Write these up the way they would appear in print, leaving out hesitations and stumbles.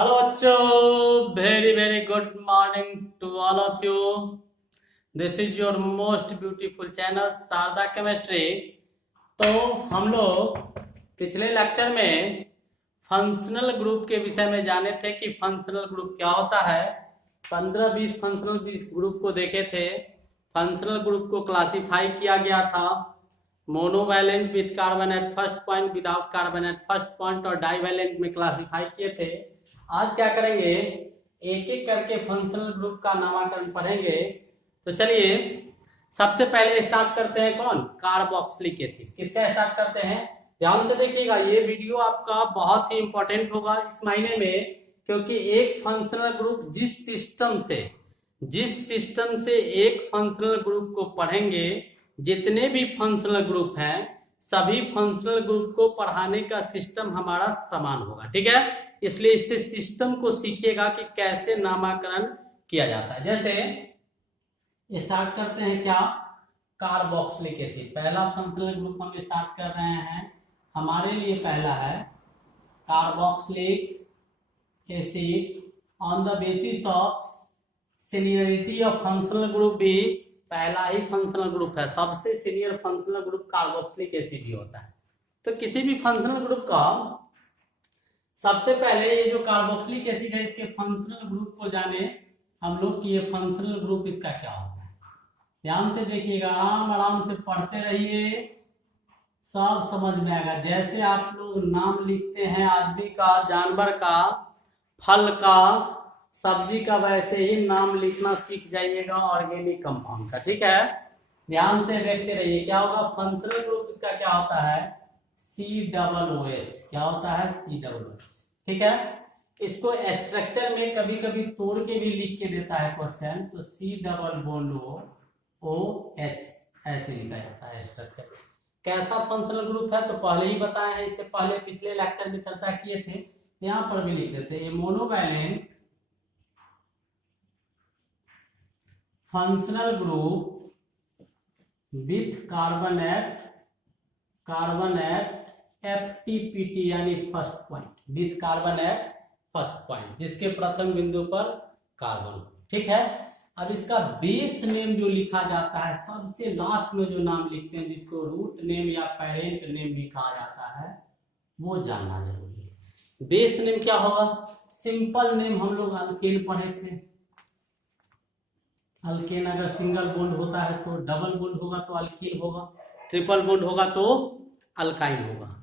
Hello बच्चों, very very good morning to all of you. This is your most beautiful channel Sharda chemistry. तो हम लोग पिछले lecture में फंक्शनल ग्रुप के विषय में जाने थे कि फंक्शनल ग्रुप क्या होता है। 15-20 फंक्शनल ग्रुप को देखे थे। फंक्शनल ग्रुप को क्लासिफाई किया गया था monovalent with carbon at first point, without carbon at first point और डाइवैलेंट में क्लासिफाई किए थे। आज क्या करेंगे, एक एक करके फंक्शनल ग्रुप का नामकरण पढ़ेंगे। तो चलिए सबसे पहले स्टार्ट करते हैं कौन, कार्बोक्सिलिक एसिड। किसका स्टार्ट करते हैं, ध्यान से देखिएगा, ये वीडियो आपका बहुत ही इंपॉर्टेंट होगा इस महीने में, क्योंकि एक फंक्शनल ग्रुप जिस सिस्टम से एक फंक्शनल ग्रुप को पढ़ेंगे, जितने भी फंक्शनल ग्रुप हैं सभी फंक्शनल ग्रुप को पढ़ाने का सिस्टम हमारा समान होगा, ठीक है। इसलिए इससे सिस्टम को सीखिएगा कि कैसे नामकरण किया जाता है। जैसे स्टार्ट करते हैं क्या, कार्बोक्सिलिक एसिड। पहला फंक्शनल ग्रुप हम स्टार्ट कर रहे हैं, हमारे लिए पहला है carboxylic acid. On the basis of seniority of functional group भी पहला ही फंक्शनल ग्रुप है, सबसे senior functional group carboxylic acid ही होता है। तो किसी भी फंक्शनल ग्रुप का सबसे पहले ये जो कार्बोक्सिलिक एसिड है इसके फंक्शनल ग्रुप को जाने हम लोग कि ये फंक्शनल ग्रुप इसका क्या होता है। ध्यान से देखिएगा, आराम आराम से पढ़ते रहिए, सब समझ में आएगा। जैसे आप लोग नाम लिखते हैं आदमी का, जानवर का, फल का, सब्जी का, वैसे ही नाम लिखना सीख जाइएगा ऑर्गेनिक कंपाउंड का, ठीक है। ध्यान से देखते रहिए, क्या होगा फंक्शनल ग्रुप इसका क्या होता है, COOH। क्या होता है, COOH, ठीक है। इसको स्ट्रक्चर में कभी कभी तोड़ के भी लिख के देता है क्वेश्चन, तो COOH ऐसे लिखा जाता है स्ट्रक्चर। कैसा फंक्शनल ग्रुप है तो पहले ही बताए हैं, इससे पहले पिछले लेक्चर में चर्चा किए थे, यहाँ पर भी लिख देते हैं। Monovalent functional group with carbon at FTPT यानी first point, with carbon at first point, जिसके प्रथम बिंदु पर कार्बन, ठीक है। अब इसका बेस नेम जो लिखा जाता है, सबसे लास्ट में जो नाम लिखते हैं जिसको रूट नेम या पेरेंट नेम भी कहा जाता है, वो जानना जरूरी है। बेस नेम क्या होगा, सिंपल नेम हम लोग अल्केन पढ़े थे। अल्केन अगर सिंगल बॉन्ड होता है तो डबल बॉन्ड होगा तो अल्कीन होगा, ट्रिपल बॉन्ड होगा तो अल्काइन होगा।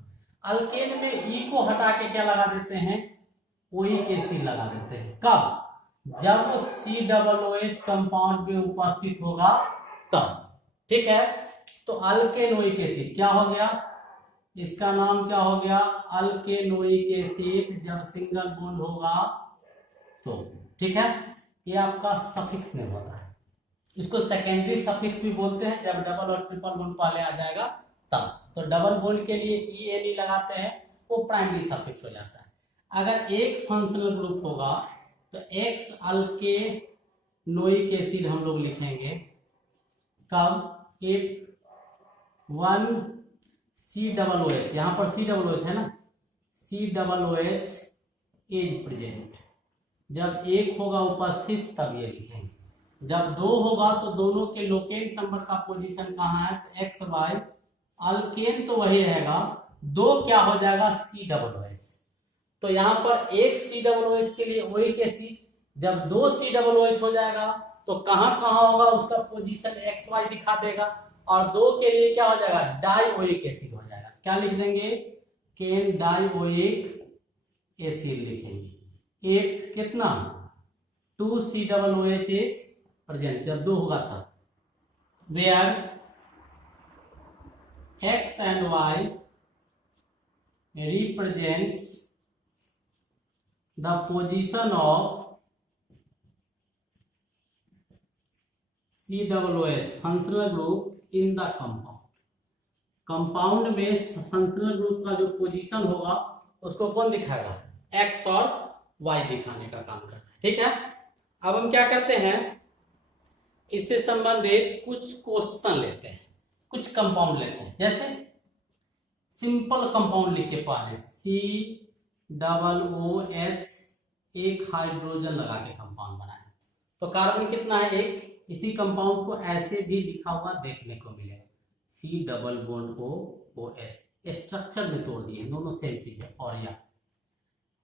अल्केन में ई को हटा के क्या लगा देते हैं, ओइक एसिड लगा देते हैं। कब, जब COOH कंपाउंड में उपस्थित होगा तब, ठीक है। तो अल्केनोइक एसिड क्या हो गया, इसका नाम क्या हो गया, अल्केनोइक एसिड, जब सिंगल बॉन्ड होगा तो, ठीक है। ये आपका सफिक्स नेम होता है, इसको सेकेंडरी सफिक्स भी बोलते हैं, जब डबल और ट्रिपल बॉन्ड पहले आ जाएगा तब। तो डबल बॉन्ड के लिए ENE लगाते हैं, वो प्राइमरी सफिक्स हो जाता है। अगर एक फंक्शनल ग्रुप होगा तो एक्स अल्केनोइक एसिड हम लोग लिखेंगे कब, एक 1COOH, यहाँ पर COOH है ना, COOH इज प्रेजेंट। जब एक होगा उपस्थित तब ये लिखेंगे, जब दो होगा तो दोनों के लोकेट नंबर का पोजीशन कहाँ है, तो XY, अल्केन तो वही रहेगा, दो क्या हो जाएगा, COOH। तो यहाँ पर एक COOH के लिए ओइक एसिड, जब दो COOH हो जाएगा तो कहाँ कहाँ होगा उसका पोजीशन XY दिखा देगा, और दो के लिए क्या हो जाएगा, डाइओइक एसिड हो जाएगा। क्या लिख देंगे, केन डाइओइक एसिड लिखेंगे। एक कितना, 2COOH इज प्रेजेंट, जब दो होगा तब। Where X and Y represents the position of COOH functional group in the compound. Compound में फंक्शनल ग्रुप का जो पोजीशन होगा उसको कौन दिखाएगा, X और Y दिखाने का काम करता है, ठीक है। अब हम क्या करते हैं, इससे संबंधित कुछ क्वेश्चन लेते हैं, कुछ कंपाउंड लेते हैं। जैसे सिंपल कंपाउंड लिखिए पहले, COOH एक हाइड्रोजन लगा के कंपाउंड बना है। तो कार्बन कितना है? एक। इसी कंपाउंड को ऐसे भी लिखा हुआ देखने को मिलेगा, C double bond OH। Structure में तोड़ दिए, दोनों सेम चीज है। और यह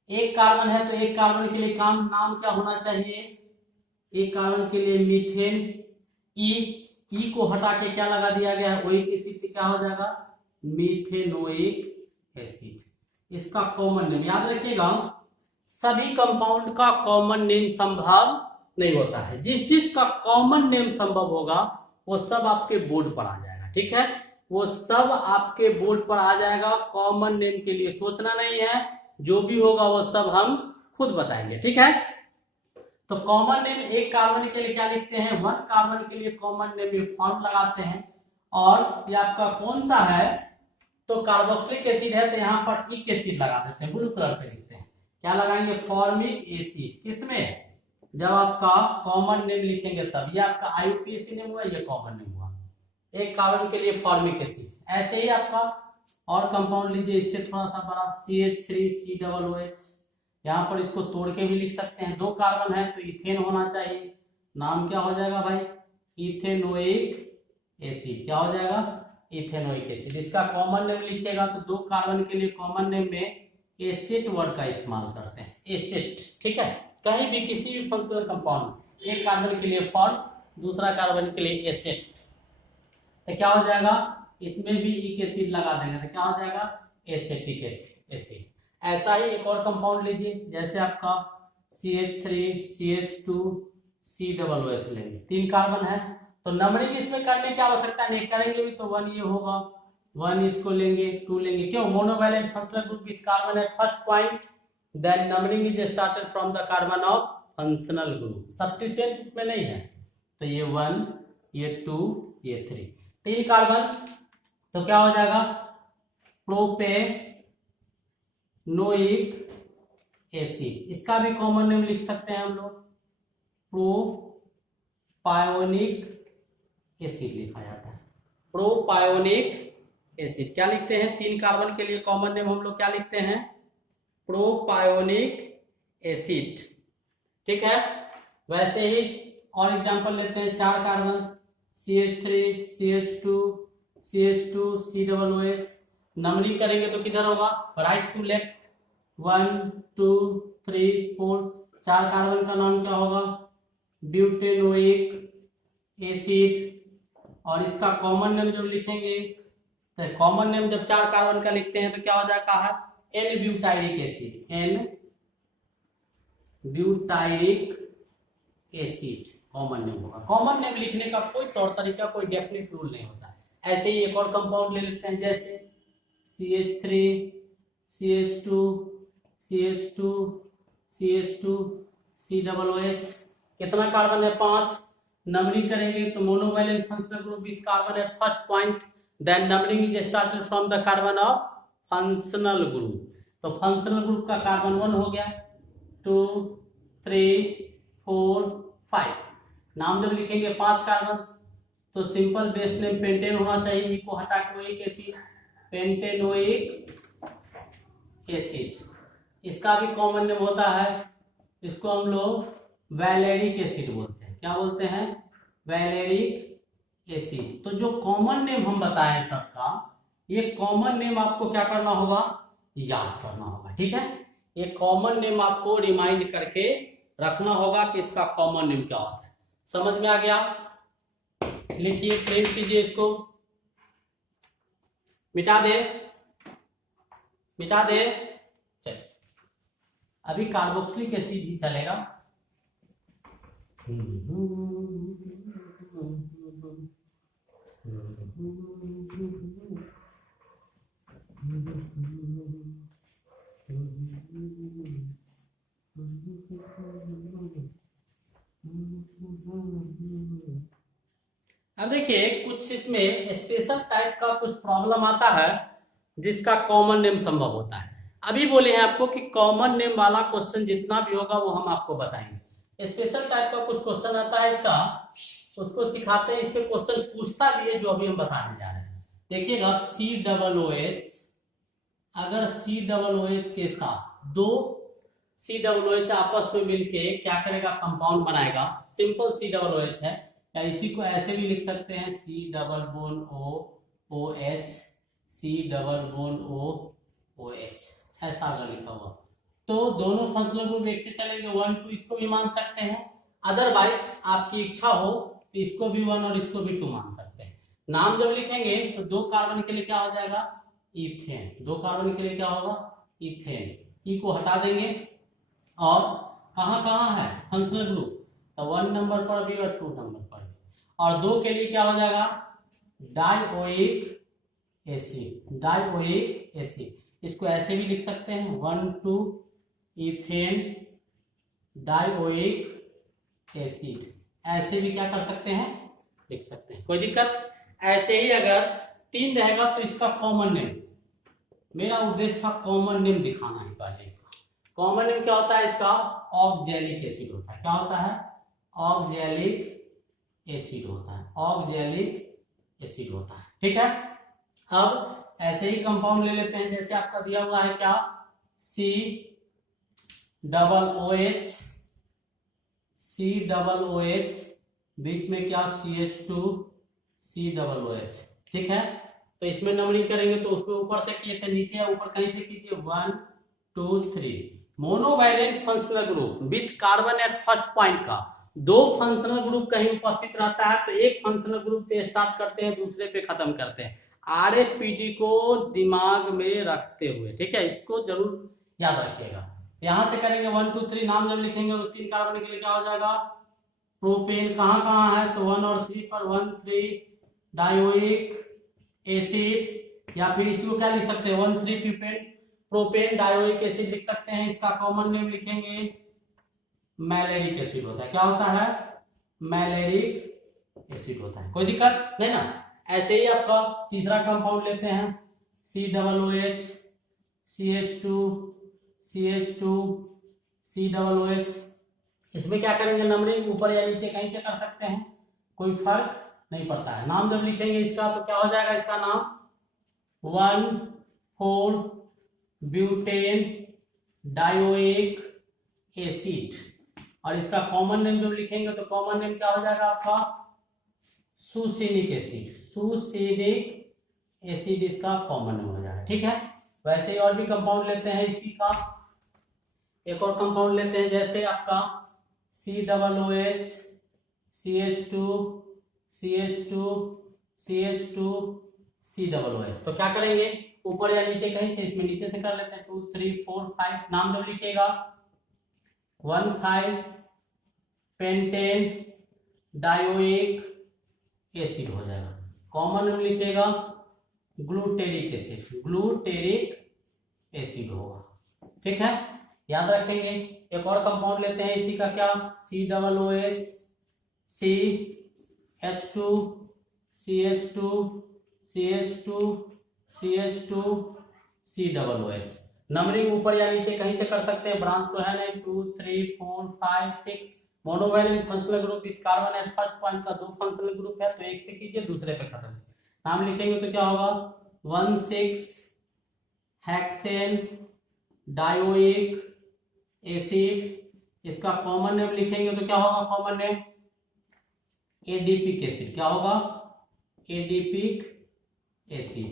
एक कार्बन है, तो एक कार्बन के लिए नाम क्या होना चाहिए? एक कार्बन के लिए मीथेन। ई को हटा के क्या लगा दिया गया है? ओइक एसिड, क्या हो जाएगा? Methanoic acid. इसका कॉमन नेम याद रखिएगा, सभी कंपाउंड का कॉमन नेम संभव नहीं होता है। जिस जिस का कॉमन नेम संभव होगा वो सब आपके बोर्ड पर आ जाएगा, ठीक है? वो सब आपके बोर्ड पर आ जाएगा। कॉमन नेम के लिए सोचना नहीं है, जो भी होगा वो सब हम खुद बताएंगे, ठीक है? तो कॉमन नेम एक कार्बन के लिए क्या लिखते हैं? वन कार्बन के लिए कॉमन नेम में फॉर्म लगाते हैं। और ये आपका कौन सा है? तो कार्बोक्सिलिक एसिड है, तो यहाँ पर इक एसिड लगा देते हैं, ब्लू कलर से लिखते हैं। क्या लगाएंगे? Formic acid. किसमें? जब आपका कॉमन नेम लिखेंगे तब। ये आपका IUPAC नेम हुआ, ये कॉमन नेम हुआ। एक कार्बन के लिए फॉर्मिक एसिड। ऐसे ही आपका और कंपाउंड लीजिए, इससे थोड़ा सा बड़ा, CH3COOH। यहाँ पर इसको तोड़ के भी लिख सकते हैं। दो कार्बन है तो इथेन होना चाहिए। नाम क्या हो जाएगा भाई? Ethanoic acid. क्या हो जाएगा? Ethanoic acid. इसका कॉमन नेम लिखिएगा तो दो कार्बन के लिए कॉमन नेम में एसिड वर्ड का इस्तेमाल करते हैं, एसिड, ठीक है? कहीं भी किसी भी फंक्शनल कंपाउंड, एक कार्बन के लिए फॉर्म, दूसरा कार्बन के लिए एसिड, तो क्या हो जाएगा? इसमें भी इक एसिड लगा देंगे तो क्या हो जाएगा? Acetic acid. ऐसा ही एक और कंपाउंड लीजिए, जैसे आपका CH3CH2COOH लेंगे। तीन कार्बन है तो नंबरिंग इसमें करने की आवश्यकता नहीं, करेंगे भी तो 1 ये होगा, 1 इसको लेंगे, 2 लेंगे। क्यों? Monovalent functional group with carbon है first point, then numbering is started from the carbon of functional group. Substituents इसमें नहीं है, तो ये 1, ये 2, ये 3, तीन कार्बन, तो क्या हो जाएगा? Propanoic acid. इसका भी कॉमन नेम लिख सकते हैं हम लोग, प्रोपायोनिक एसिड लिखा जाता है। प्रोपायोनिक एसिड क्या लिखते हैं? तीन कार्बन के लिए कॉमन नेम हम लोग क्या लिखते हैं? प्रोपायोनिक एसिड, ठीक है? वैसे ही और एग्जांपल लेते हैं, चार कार्बन, CH3CH2CH2COOH। नंबरिंग करेंगे तो किधर होगा? Right to left, 1 2 3 4। चार कार्बन का नाम क्या होगा? Butanoic acid. और इसका कॉमन नेम जब लिखेंगे, तो कॉमन नेम जब चार कार्बन का लिखते हैं तो क्या हो जाता है? N butyric acid, N butyric acid common name होगा। कॉमन नेम लिखने का कोई तौर तरीका, कोई डेफिनेट रूल नहीं होता है। ऐसे ही एक और कंपाउंड ले लेते हैं, जैसे CH3CH2CH2COOH। कितना कार्बन है? 5। नंबरिंग करेंगे तो monovalent functional group with carbon है first point, then numbering is started from the carbon of functional group. तो फंक्शनल ग्रुप का कार्बन 1 हो गया, 2 3 4 5। नाम जब लिखेंगे 5 कार्बन तो सिंपल बेस नेम पेंटेन होना चाहिए, ई को हटा के एक एसिड, पेंटेनोइक एसिड। इसका भी कॉमन नेम होता है, इसको हम लोग वैलेरिक एसिड बोलते हैं। क्या बोलते हैं? वैलेरिक एसिड। तो जो कॉमन नेम हम बताएं सबका, ये कॉमन नेम आपको क्या करना होगा? याद करना होगा, ठीक है? ये कॉमन नेम आपको रिमाइंड करके रखना होगा कि इसका कॉमन नेम क्या होता है। समझ में आ गया? लिखिए, प्रिंट कीजिए, इसको मिटा दे, मिटा दे। चलिए अभी कार्बोक्सिलिक एसिड ही चलेगा। अब देखिए, कुछ इसमें स्पेशल टाइप का कुछ प्रॉब्लम आता है जिसका कॉमन नेम संभव होता है। अभी बोले हैं आपको कि कॉमन नेम वाला क्वेश्चन जितना भी होगा वो हम आपको बताएंगे। स्पेशल टाइप का कुछ क्वेश्चन आता है इसका, उसको सिखाते हैं, इससे क्वेश्चन पूछता भी है जो अभी हम बताने जा रहे हैं। देखिएगा, COOH, अगर COOH के साथ दो COOH आपस में मिलके क्या करेगा, कंपाउंड बनाएगा। सिंपल COOH है, या इसी को ऐसे भी लिख सकते हैं C double bond OH, C double bond OH, ऐसा अगर लिखा हुआ तो दोनों फंक्शनल ग्रुप एक से चलेंगे। 1 2 इसको भी मान सकते हैं, अदरवाइज आपकी इच्छा हो तो इसको भी 1 और इसको भी 2 मान सकते हैं। नाम जब लिखेंगे तो 2 कार्बन के लिए क्या हो जाएगा, इथेन। 2 कार्बन के लिए क्या होगा, इथेन। ई को हटा देंगे और कहाँ कहाँ है फंक्शनल ग्रुप, तो 1 नंबर पर भी और 2 नंबर पर भी। और 2 के लिए क्या हो जाएगा, डाइओइक एसिड। डाइओइक एसिड इसको ऐसे भी लिख सकते हैं 1 2 इथेन डाइओइक एसिड, ऐसे भी क्या कर सकते हैं, लिख सकते हैं, कोई दिक्कत। ऐसे ही अगर 3 रहेगा तो इसका कॉमन नेम, मेरा उद्देश्य था कॉमन नेम दिखाना है पहले। इसका कॉमन नेम क्या होता है, इसका ऑक्जेलिक एसिड होता है। क्या होता है, ऑक्जेलिक एसिड होता है, ऑक्जेलिक एसिड होता है, ठीक है। अब ऐसे ही कंपाउंड ले लेते हैं, जैसे आपका दिया हुआ है क्या, C double OH, C double OH, बीच में क्या CH2 C डबल OH, ठीक है। तो इसमें नंबरिंग करेंगे तो उसमें ऊपर से किए थे, नीचे या ऊपर कहीं से कीजिए 1 2 3। Monovalent functional group with carbon at first point का 2 फंक्शनल ग्रुप कहीं उपस्थित रहता है तो एक फंक्शनल ग्रुप से स्टार्ट करते हैं, दूसरे पे खत्म करते हैं। RFPD को दिमाग में रखते हुए, ठीक है, इसको जरूर याद रखिएगा। यहां से करेंगे 1 2 3, नाम जब लिखेंगे तो 3 कार्बन के लिए क्या हो जाएगा, प्रोपेन। कहाँ कहाँ है, तो 1 और 3 पर 1 3 डायोइक एसिड, या फिर इसको क्या लिख सकते हैं 1 3 प्यूपेन प्रोपेन डायोइक एसिड लिख सकते हैं। इसका कॉमन नेम लिखेंगे मैलेरिक एसिड होता है। क्या होता है, मैलेरिक एसिड होता है, कोई दिक्कत नहीं ना। ऐसे ही आपका तीसरा कंपाउंड लेते हैं C double OH CH2 CH2 C double OH। इसमें क्या करेंगे, नंबरिंग ऊपर या नीचे कहीं से कर सकते हैं, कोई फर्क नहीं पड़ता है। नाम जब लिखेंगे इसका तो क्या हो जाएगा, इसका नाम 1 4 ब्यूटेन डायोइक एसिड। और इसका कॉमन नेम जब लिखेंगे तो कॉमन नेम क्या हो जाएगा आपका, सुसेनिक एसिड। सुसेनिक एसिड इसका कॉमन नेम हो जाएगा, ठीक है। वैसे ही और भी कंपाउंड लेते हैं इसी का, एक और कंपाउंड लेते हैं, जैसे आपका C double OH CH2 CH2 CH2 C double OH। तो क्या करेंगे, ऊपर या नीचे कहीं से, इसमें नीचे से कर लेते हैं 2 3 4 5। नाम जब लिखिएगा 1 5 पेंटेन डायोइक एसिड हो जाएगा। कॉमन नेम लिखिएगा ग्लूटेरिक एसिड, ग्लूटेरिक एसिड होगा, ठीक है, याद रखेंगे। एक और कंपाउंड लेते हैं इसी का, क्या C double OH CH2 CH2 CH2 CH2 C double OH। Numbering ऊपर या नीचे कहीं से कर सकते हैं, ब्रांच तो है नहीं। 2 3 4 5 6। Monovalent functional group with carbon at first point का 2 फंक्शनल ग्रुप है तो एक से कीजिए, दूसरे पे खत्म। नाम लिखेंगे तो क्या होगा, 1 6 हेक्सेन डायोइक एसिड। इसका कॉमन नेम लिखेंगे तो क्या होगा, कॉमन नेम एडिपिक एसिड। क्या होगा, एडिपिक एसिड।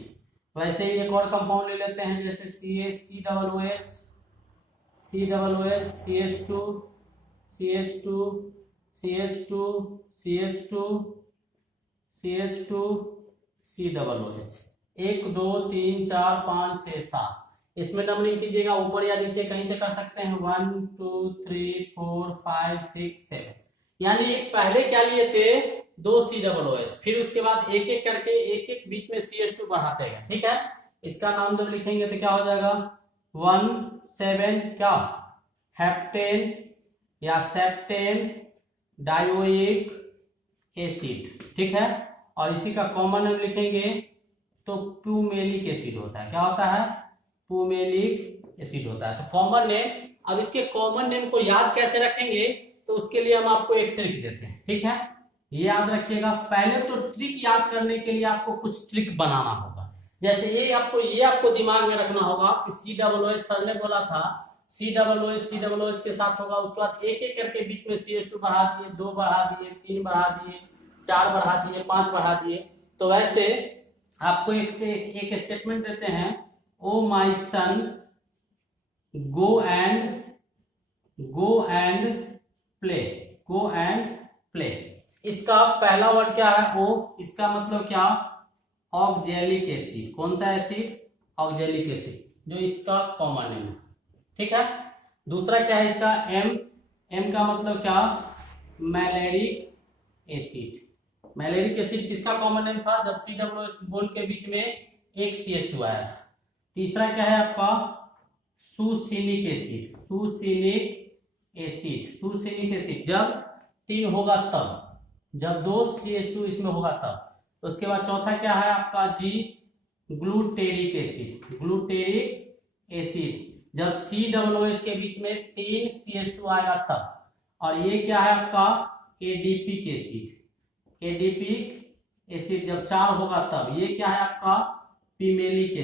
वैसे ही एक और कंपाउंड ले लेते हैं, जैसे C double OH CH2 CH2 CH2 CH2 CH2 C double OH। 1 2 3 4 5 6 7। इसमें नंबरिंग कीजिएगा, ऊपर या नीचे कहीं से कर सकते हैं, 1 2 3 4 5 6 7। यानी पहले क्या लिए थे, 2 C डबल OH, फिर उसके बाद एक एक करके एक एक बीच में CH2 बढ़ाते हैं, ठीक है। इसका नाम जब लिखेंगे तो क्या हो जाएगा, 1 7 क्या हेप्टेन या सेप्टेन डायोइक एसिड, ठीक है। और इसी का कॉमन नेम लिखेंगे तो प्यूमेलिक एसिड होता है। क्या होता है, प्यूमेलिक एसिड होता है। तो कॉमन नेम, अब इसके कॉमन नेम को याद कैसे रखेंगे, तो उसके लिए हम आपको एक ट्रिक देते हैं, ठीक है। ये याद रखिएगा, पहले तो ट्रिक याद करने के लिए आपको कुछ ट्रिक बनाना होगा। जैसे ये आपको दिमाग में रखना होगा कि C डबल OH, सर ने बोला था COOH के साथ होगा। उसके बाद एक एक करके बीच में CH2 बढ़ा दिए, 2 बढ़ा दिए, 3 बढ़ा दिए, 4 बढ़ा दिए, 5 बढ़ा दिए। तो वैसे आपको एक स्टेटमेंट देते हैं, ओ माई सन गो एंड प्ले। इसका पहला वर्ड क्या है? ओ। इसका मतलब क्या? Oxalic acid. कौन सा एसिड? ऑक्जेलिक एसिड, जो इसका कॉमन नेम है। ठीक है। दूसरा क्या है इसका? एम का मतलब क्या? मैलेरिक एसिड। मैलेरिक एसिड किसका कॉमन नेम था? जब COOH बॉन्ड के बीच में एक CH2 आया था। तीसरा क्या है आपका? सुसिनिक एसिड। सुसिनिक एसिड जब 3 होगा तब, जब 2 CH2 इसमें होगा तब। तो उसके बाद चौथा क्या है आपका? जी, ग्लूटेरिक एसिड जब COOH के बीच में 3 CH2 आएगा तब। और ये क्या है आपका? एडिपिक एसिड जब 4 होगा तब। ये क्या है आपका? पिमेलिक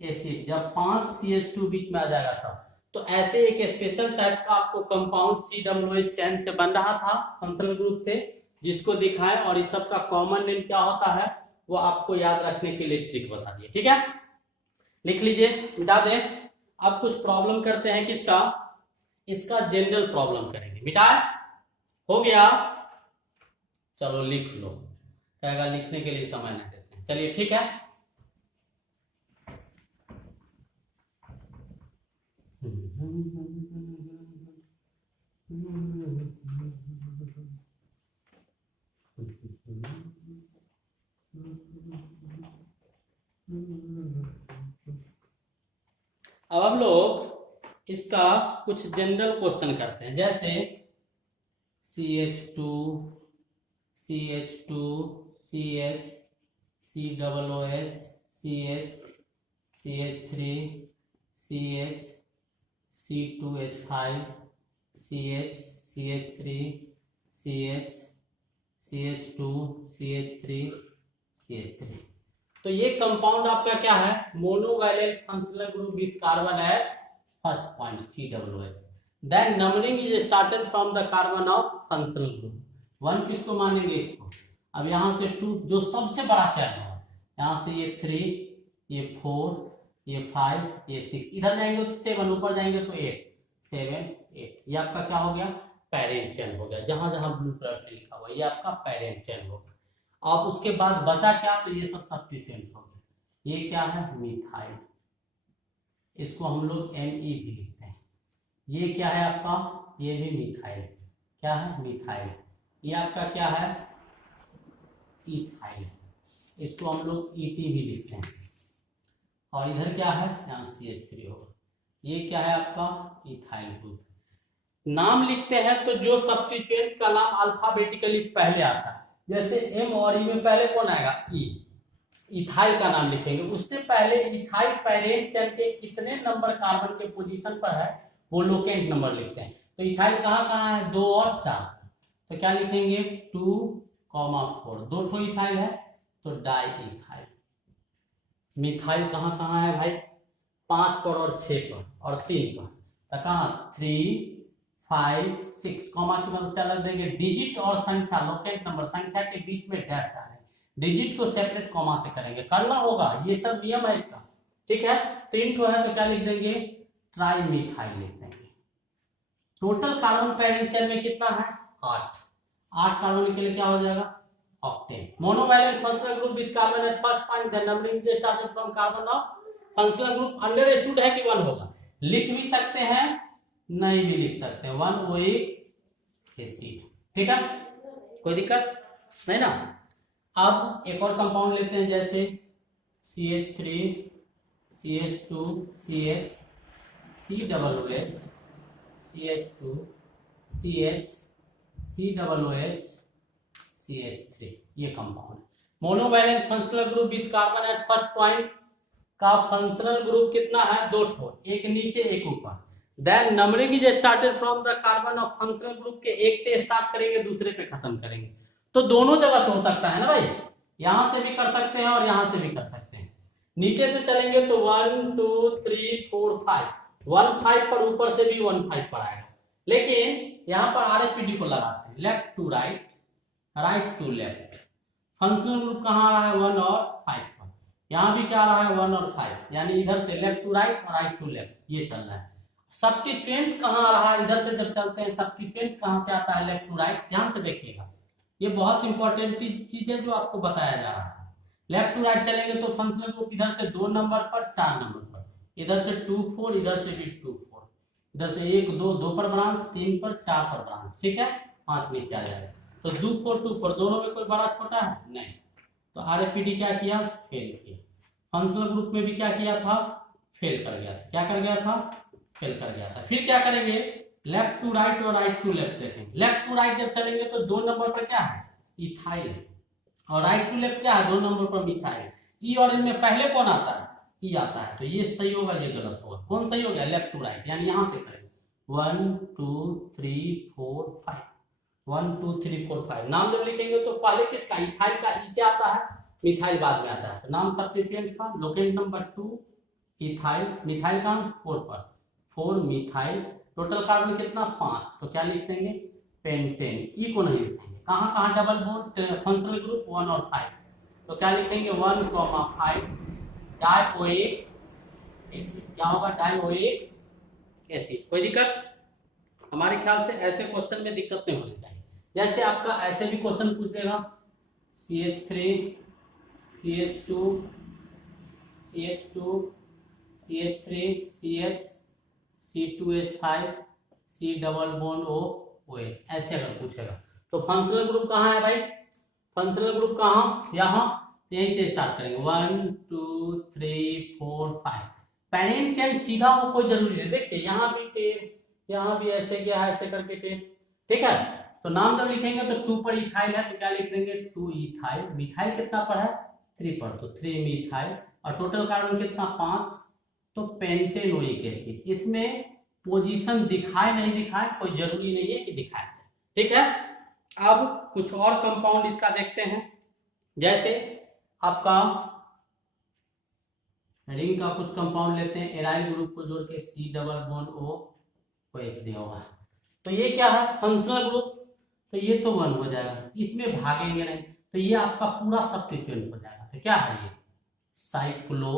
एसिड जब 5 CH2 बीच में आ जाएगा तब। तो ऐसे एक स्पेशल टाइप का आपको कंपाउंड COOH चैन से बन रहा था फंक्शनल ग्रुप से, जिसको दिखाएं। और इस सब का कॉमन नेम क्या होता है वो आपको याद रखने के लिए ट्रिक बता दिए। ठीक है, लिख लीजिए, मिटा दें। अब कुछ प्रॉब्लम करते हैं किसका? इसका जनरल प्रॉब्लम करेंगे। मिटाए? हो गया? चलो लिख लो। कहेगा लिखने के लिए समय नहीं देते हैं। चलिए ठीक है। अब हम लोग इसका कुछ जनरल क्वेश्चन करते हैं, जैसे CH2 CH COOH CH3 CH C2H5 CH3 CH2 CH3। तो ये कंपाउंड आपका क्या है? Monovalent functional group with carbon at first point COOH। Then numbering is started from the carbon of functional group. 1 किसको मानेंगे? इसको। अब यहां से 2 जो सबसे बड़ा चैन है, यहां से ये 3, ये 4, ये 5, ये 6, इधर जाएंगे तो 7, ऊपर जाएंगे तो 8, 7, 8। ये आपका क्या हो गया? पेरेंट चैन हो गया। जहां जहां ब्लू कलर से लिखा हुआ ये आपका पेरेंट चैन हो गया। अब उसके बाद बचा क्या? तो ये सब सब्स्टिट्यूएंट हो गया। ये क्या है? मिथाइल। इसको हम लोग Me भी लिखते हैं। ये क्या है आपका? ये भी मिथाइल। क्या है? मिथाइल। ये आपका क्या है? इथाइल। इसको हम लोग Et भी लिखते हैं। और इधर क्या है? यहाँ CH3 होगा। ये क्या है आपका? Ethyl group. नाम लिखते हैं तो जो सब्स्टिट्यूएंट का नाम अल्फाबेटिकली पहले आता है, जैसे M और E में पहले कौन आएगा? E। इथाइल का नाम लिखेंगे। उससे पहले इथाइल पेरेंट चैन के कितने नंबर कार्बन के पोजीशन पर है वो लोकेंट नंबर लिखते हैं। तो इथाइल कहाँ कहाँ है? 2 और 4। तो क्या लिखेंगे? 2, 4। 2 ठो इथाइल है तो डाई इथाइल। मिथाइल कहाँ कहाँ है भाई? 5 पर और 6 पर और 3 पर। तो कहाँ? 3, 5, 6। कॉमा की मदद से अलग देंगे। डिजिट और संख्या, लोकेंट नंबर, संख्या के बीच में डैश डालेंगे। डिजिट को सेपरेट कॉमा से करेंगे, करना होगा, ये सब नियम है इसका। ठीक है। 3 ठो है तो क्या लिख देंगे? ट्राई मिथाइल लिख देंगे। टोटल कार्बन पेरेंट चेन में कितना है? 8 कार्बन के लिए क्या हो जाएगा? Octane. Monovalent functional group with carbon at first point, the numbering is started from carbon of functional group. Understood है कि 1 होगा? लिख भी सकते हैं, नहीं भी लिख सकते हैं। 1 ओइक एसिड। ठीक है, कोई दिक्कत नहीं ना। अब एक और कंपाउंड लेते हैं, जैसे CH3 CH2 CH COOH CH2 CH COOH CH3। ये compound monovalent functional group with carbon at first point का फंक्शनल ग्रुप कितना है? 2 ठो, एक नीचे एक ऊपर। Then numbering is started from the carbon of functional group के एक से स्टार्ट करेंगे, दूसरे पे खत्म करेंगे। तो दोनों जगह से हो सकता है ना भाई, यहां से भी कर सकते हैं और यहां से भी कर सकते हैं। नीचे से चलेंगे तो 1 2 3 4 5, 1,5 पर ऊपर से भी 1,5 पर आएगा, लेकिन यहाँ पर RAPD को लगाते हैं, left to right, right to left. Functional group कहाँ आ रहा है 1 और 5 पर, यहाँ भी क्या आ रहा है 1 और 5, यानी इधर से लेफ्ट टू राइट और राइट टू लेफ्ट, ये चल रहा है। सब्स्टिट्यूएंट्स कहाँ आ रहा है, इधर से जब चलते हैं सब्स्टिट्यूएंट्स कहाँ से आता है, लेफ्ट टू राइट। ध्यान से देखिएगा, ये बहुत इंपॉर्टेंट चीज है जो आपको बताया जा रहा है। लेफ्ट टू राइट चलेंगे तो फंक्शनल ग्रुप इधर से 2 नंबर पर 4 नंबर पर, इधर से 2 4, इधर से भी 2 4, इधर से 1 2 2 पर ब्रांच, 3 पर 4 पर ब्रांच, ठीक है, 5 नीचे आ जाएगा। तो 2 4 2 4 दोनों में कोई बड़ा छोटा है नहीं, तो RAPD क्या किया, फेल किया। फंक्शनल ग्रुप में भी क्या किया था, फेल कर गया था। क्या कर गया था, फेल कर गया था। फिर क्या करेंगे, लेफ्ट टू राइट और राइट टू लेफ्ट देखेंगे। लेफ्ट टू राइट जब चलेंगे तो 2 नंबर पर क्या है, इथाइल, और राइट टू लेफ्ट क्या है, 2 नंबर पर मिथाइल। ई और इनमें पहले कौन आता है, ई आता है, तो ये सही होगा, ये गलत होगा। कौन सही हो गया, लेफ्ट टू राइट, यानी यहां से करेंगे 1 2 3 4 5, 1 2 3 4 5। नाम जब लिखेंगे तो पहले किसका, इथाइल का, ई से आता है, मिथाइल बाद में आता है। तो नाम सब्स्टिट्यूएंट का, लोकेंट नंबर 2 इथाइल, मिथाइल का 4 पर, 4 मिथाइल, टोटल कार्बन कितना 5, तो क्या लिख देंगे, पेंटेन। ई को नहीं लिखेंगे, कहाँ कहाँ डबल बॉन्ड, फंक्शनल ग्रुप 1 और 5, तो क्या लिखेंगे 1, 5 डाइओइक एसिड। क्या होगा, डाइओइक एसिड। कोई दिक्कत, हमारे ख्याल से ऐसे क्वेश्चन में दिक्कत नहीं होनी चाहिए। जैसे आपका ऐसे भी क्वेश्चन पूछ देगा, CH3 CH2 CH2 CH3 CH C2H5 C double bond O OH, ऐसे अगर पूछेगा तो फंक्शनल ग्रुप कहाँ है भाई, फंक्शनल ग्रुप कहाँ, यहाँ, यहीं से स्टार्ट करेंगे 1 2 3 4 5। पैरेंट चेन सीधा हो कोई जरूरी नहीं, देखिए यहाँ भी टेन, यहाँ भी ऐसे गया है, ऐसे करके टेन, ठीक है। तो नाम जब लिखेंगे तो 2 पर इथाइल है तो क्या लिख देंगे 2 इथाइल। मिथाइल कितना पर है, 3 पर, तो 3 मिथाइल, और टोटल कार्बन कितना 5, तो पेंटेनोइक एसिड। इसमें पोजीशन दिखाए नहीं दिखाए कोई जरूरी नहीं है कि दिखाए, ठीक है। अब कुछ और कंपाउंड इसका देखते हैं, जैसे आपका रिंग का कुछ कंपाउंड लेते हैं, एराइल ग्रुप को जोड़ के C डबल बॉन्ड OH दिया हुआ है। तो ये क्या है, फंक्शनल ग्रुप, तो ये तो 1 हो जाएगा, इसमें भागेंगे नहीं, तो ये आपका पूरा सब्स्टिट्यूएंट हो जाएगा। तो क्या है ये, साइक्लो,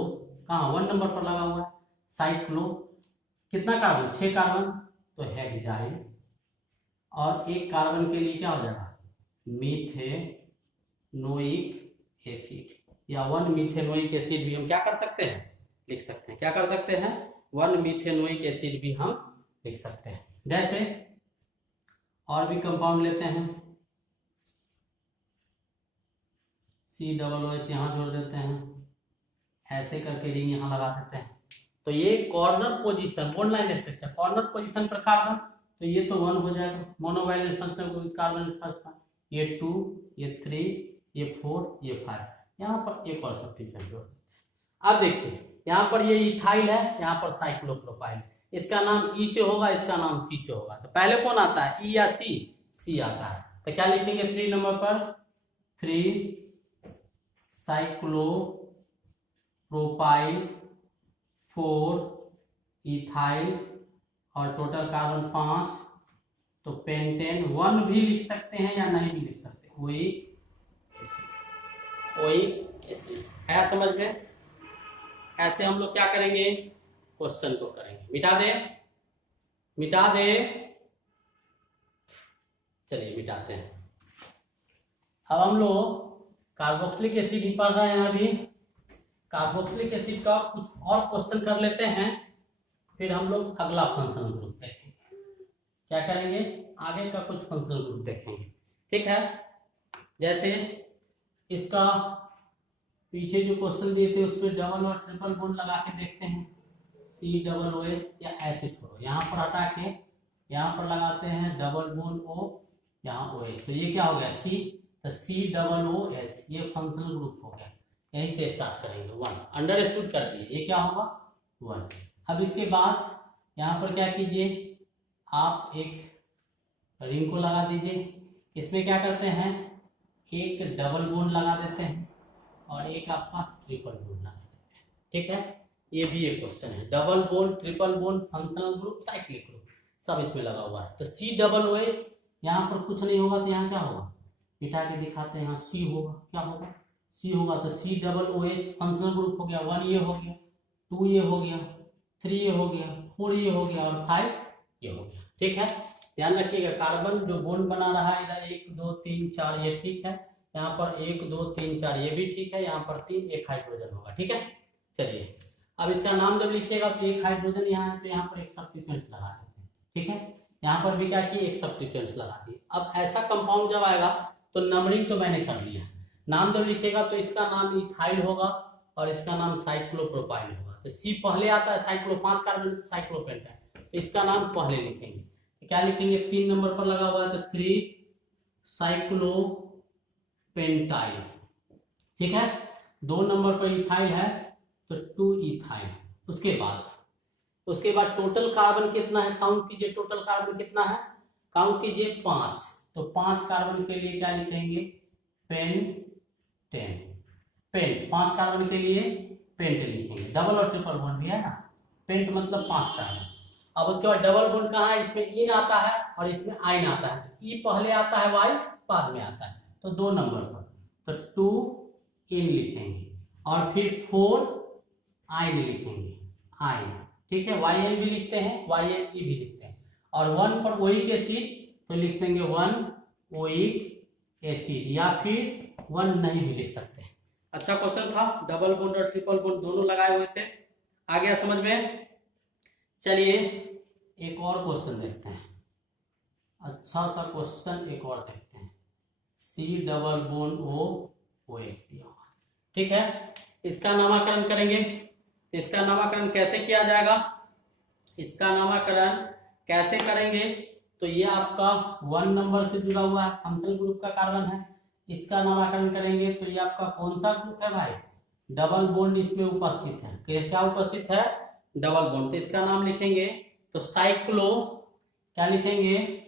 कहाँ 1 नंबर पर लगा हुआ है, साइक्लो, कितना कार्बन 6 कार्बन, तो हेक्साइल, और एक कार्बन के लिए क्या हो जाएगा, मीथेनोइक एसिड, या 1 मीथेनोइक एसिड भी हम क्या कर सकते हैं, लिख सकते हैं। क्या कर सकते हैं, 1 मीथेनोइक एसिड भी हम लिख सकते हैं। जैसे और भी कंपाउंड लेते हैं, C डबल OH यहाँ जोड़ देते हैं, ऐसे करके रिंग यहाँ लगा देते हैं। तो ये corner position, bond line structure, corner position पर कार्बन, तो ये तो 1 हो जाएगा, मोनोवैलेंट फंक्शनल कार्बन फर्स्ट, ये 2, ये 3, ये 4, ये 5, यहाँ पर एक और सब्स्टिट्यूएंट जोड़। अब देखिए यहाँ पर ये इथाइल है, यहाँ पर साइक्लोप्रोपाइल, इसका नाम ई से होगा, इसका नाम सी से होगा, तो पहले कौन आता है, ई या सी, सी आता है। तो क्या लिखेंगे 3 नंबर पर, 3 साइक्लोप्रोपाइल, 4 इथाइल, और टोटल कार्बन 5, तो पेंटेन। 1 भी लिख सकते हैं या नहीं भी लिख सकते, ओइक एसिड है, समझ में। ऐसे हम लोग क्या करेंगे, क्वेश्चन को करेंगे, मिटा दे, मिटा दे, चलिए मिटाते हैं। अब हम लोग कार्बोक्सिलिक एसिड ही पढ़ रहे हैं, अभी कार्बोक्सिलिक एसिड का कुछ और क्वेश्चन कर लेते हैं, फिर हम लोग अगला फंक्शनल ग्रुप देखेंगे। क्या करेंगे, आगे का कुछ फंक्शनल ग्रुप देखेंगे, ठीक है। जैसे इसका पीछे जो क्वेश्चन दिए थे उस पर डबल और ट्रिपल बॉन्ड लगा के देखते हैं, C डबल OH, या ऐसे छोड़ो, यहाँ पर हटा के यहाँ पर लगाते हैं डबल बॉन्ड O, यहाँ OH, तो ये क्या हो गया C, तो C डबल OH, ये फंक्शनल ग्रुप हो गया। यहीं से स्टार्ट करेंगे 1, अंडरस्टूड कर दिए, ये क्या होगा 1। अब इसके बाद यहाँ पर क्या कीजिए, आप एक रिंग को लगा दीजिए, इसमें क्या करते हैं, एक डबल बॉन्ड लगा देते हैं और एक आपका ट्रिपल बॉन्ड लगा देते हैं, ठीक है। ये भी एक क्वेश्चन है। Double bond, triple bond, functional group, cyclic group, सब इसमें लगा हुआ है। तो COOH, यहाँ पर कुछ नहीं होगा तो यहाँ क्या होगा, मिटा के दिखाते हैं, यहाँ C होगा, क्या होगा, C होगा। तो COOH फंक्शनल ग्रुप हो गया, 1 ये हो गया, 2 ये हो गया, 3 ये हो गया, 4 ये हो गया और 5 ये हो गया। ठीक है, ध्यान रखिएगा। कार्बन जो बॉन्ड बना रहा है इधर 1 2 3 4 ये ठीक है, यहाँ पर 1 2 3 4 ये भी ठीक है, यहाँ पर 3 एक हाइड्रोजन होगा। ठीक है, चलिए अब इसका नाम जब लिखिएगा तो एक हाइड्रोजन यहाँ है तो यहाँ पर एक सब्स्टिट्यूएंट लगा देते हैं। ठीक है, यहाँ पर भी क्या किए, एक सब्स्टिट्यूएंट लगा दिए। अब ऐसा कंपाउंड जब आएगा तो नंबरिंग तो मैंने कर लिया, नाम जब लिखेगा तो इसका नाम इथाइल होगा और इसका नाम साइक्लोप्रोपाइल होगा। तो C पहले आता है, साइक्लो 5 कार्बन तो साइक्लोपेंट है, तो इसका नाम पहले लिखेंगे। तो क्या लिखेंगे, 3 नंबर पर लगा हुआ है तो 3 साइक्लोपेंटाइल। ठीक है, 2 नंबर पर इथाइल है तो 2 इथाइल। उसके बाद टोटल कार्बन कितना है, काउंट कीजिए, टोटल कार्बन कितना है, काउंट कीजिए 5। तो 5 कार्बन के लिए क्या लिखेंगे, पेंट 5 कार्बन के लिए पेंट लिखेंगे। डबल और ट्रिपल बॉन्ड भी है ना, पेंट मतलब 5 कार्बन। अब उसके बाद डबल बॉन्ड कहाँ है, इसमें इन आता है और इसमें आइन आता है। ई पहले आता है, वाई बाद में आता है, तो 2 नंबर पर तो 2 इन लिखेंगे और फिर 4 आइन लिखेंगे, आइन। ठीक है, YN भी लिखते हैं, YNE भी लिखते हैं। और 1 पर ओइक एसिड तो लिख देंगे 1 ओइक एसिड, या फिर 1 नहीं भी लिख सकते हैं। अच्छा क्वेश्चन था, डबल बॉन्ड और ट्रिपल बॉन्ड दोनों लगाए हुए थे। आ गया समझ में। चलिए एक और क्वेश्चन देखते हैं, अच्छा सा क्वेश्चन एक और देखते हैं। C डबल बॉन्ड OH दिया हुआ। ठीक है, इसका नामकरण करेंगे। इसका नामकरण कैसे किया जाएगा, इसका नामकरण कैसे करेंगे, तो ये आपका 1 नंबर से जुड़ा हुआ है, फंक्शनल ग्रुप का कार्बन है। इसका नामकरण करेंगे तो ये आपका कौन सा ग्रुप है भाई, डबल बॉन्ड इसमें उपस्थित है। क्या उपस्थित है, डबल बॉन्ड। तो इसका नाम लिखेंगे तो साइक्लो, क्या लिखेंगे,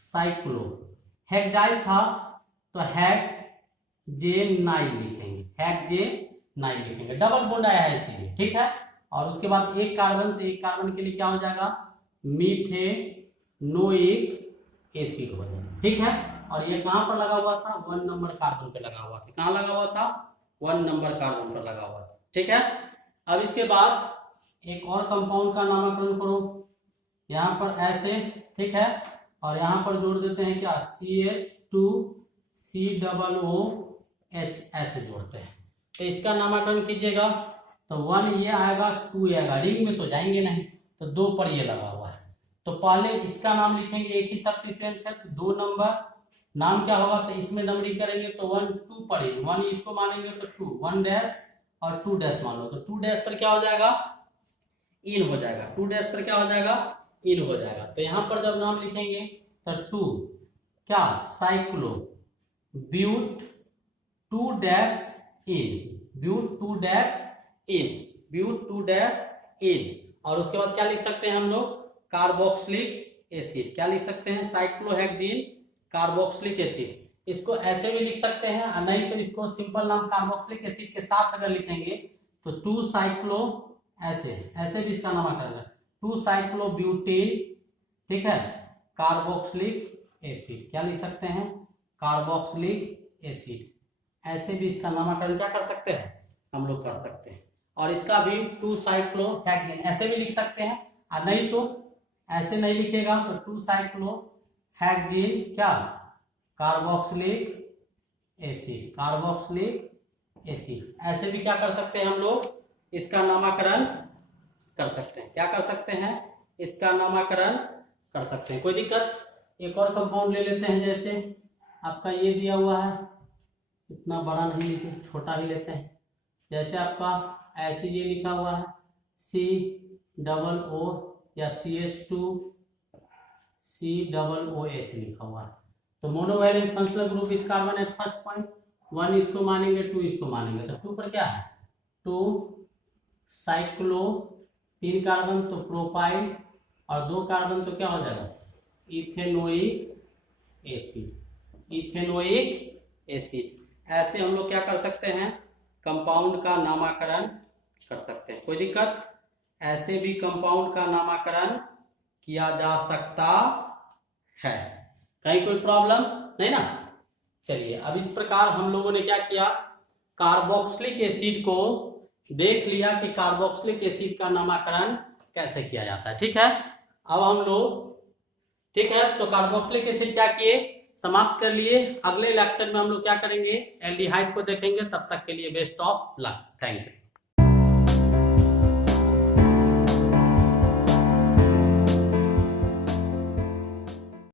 साइक्लो। हेक्साइल था तो हेक्जेनाइल लिखेंगे, हेक्जेनाइल लिखेंगे, डबल बॉन्ड आया है इसीलिए। ठीक है, और उसके बाद एक कार्बन, तो एक कार्बन के लिए क्या हो जाएगा, मीथेनोइक एसिड हो जाएगा। ठीक है, और ये कहां पर लगा हुआ था, 1 नंबर कार्बन पे लगा हुआ था। कहां लगा हुआ था, 1 नंबर कार्बन पर लगा हुआ था। ठीक है, अब इसके बाद एक और कंपाउंड का नामकरण करो, यहाँ पर ऐसे। ठीक है, और यहाँ पर जोड़ देते हैं क्या, CH2COOH ऐसे जोड़ते हैं। तो इसका नामकरण कीजिएगा तो 1 ये आएगा, 2 ये आएगा, रिंग में तो जाएंगे नहीं, तो 2 पर ये लगा हुआ है। तो पहले इसका नाम लिखेंगे, एक ही सब्स्टिट्यूएंट है तो 2 नंबर, नाम क्या होगा, तो इसमें नंबरिंग करेंगे तो 1 2 पर 1 इसको मानेंगे तो 2 1 डैश और 2 डैश मान लो, तो 2 डैश पर क्या हो जाएगा, इन हो जाएगा, 2 डैश पर क्या हो जाएगा, इन हो जाएगा। तो यहाँ पर जब नाम लिखेंगे तो 2 क्या, cyclobut 2 dash ene, but 2 dash ene, but 2 dash ene. और उसके बाद क्या लिख सकते हैं हम लोग, कार्बोक्सिलिक एसिड। क्या लिख सकते हैं, साइक्लोहेक्सिन कार्बोक्सिलिक एसिड। इसको ऐसे भी लिख सकते हैं, और नहीं तो इसको सिंपल नाम कार्बोक्सिलिक एसिड के साथ अगर लिखेंगे तो 2 साइक्लो ऐसे भी इसका नामकरण है, 2 साइक्लोब्यूटेन। ठीक है, कार्बोक्सिलिक एसिड, क्या लिख सकते हैं, कार्बोक्सिलिक एसिड। ऐसे भी इसका नामकरण क्या कर सकते हैं, हम लोग कर सकते हैं। और इसका भी 2 साइक्लोहेक्सिन ऐसे भी लिख सकते हैं, और नहीं तो ऐसे नहीं लिखेगा तो 2 साइक्लोहेक्सिन क्या, कार्बोक्सिलिक एसिड, कार्बोक्सिलिक एसिड। ऐसे भी क्या कर सकते हैं हम लोग, इसका नामकरण कर सकते हैं। क्या कर सकते हैं, इसका नामकरण कर सकते हैं, कोई दिक्कत। एक और कंपाउंड ले लेते हैं, जैसे आपका ये दिया हुआ है, इतना बड़ा नहीं लेते, छोटा ही लेते हैं। जैसे आपका ऐसे ये लिखा हुआ है COO या CH2COOH लिखा हुआ है। तो monovalent functional group with carbon at first point, 1 इसको मानेंगे, 2 इसको मानेंगे। तो 2 पर क्या है, 2 साइक्लो, 3 कार्बन तो प्रोपाइल, और 2 कार्बन तो क्या हो जाएगा, इथेनोइक एसिड, इथेनोइक एसिड। ऐसे हम लोग क्या कर सकते हैं, कंपाउंड का नामकरण कर सकते हैं, कोई दिक्कत। ऐसे भी कंपाउंड का नामकरण किया जा सकता है, कहीं कोई प्रॉब्लम नहीं ना। चलिए, अब इस प्रकार हम लोगों ने क्या किया, कार्बोक्सिलिक एसिड को देख लिया कि कार्बोक्सिलिक एसिड का नामकरण कैसे किया जाता है। ठीक है, अब हम लोग, ठीक है, तो कार्बोक्सिलिक एसिड क्या किए, समाप्त कर लिए। अगले लेक्चर में हम लोग क्या करेंगे, एल्डिहाइड को देखेंगे। तब तक के लिए best of luck, thank you.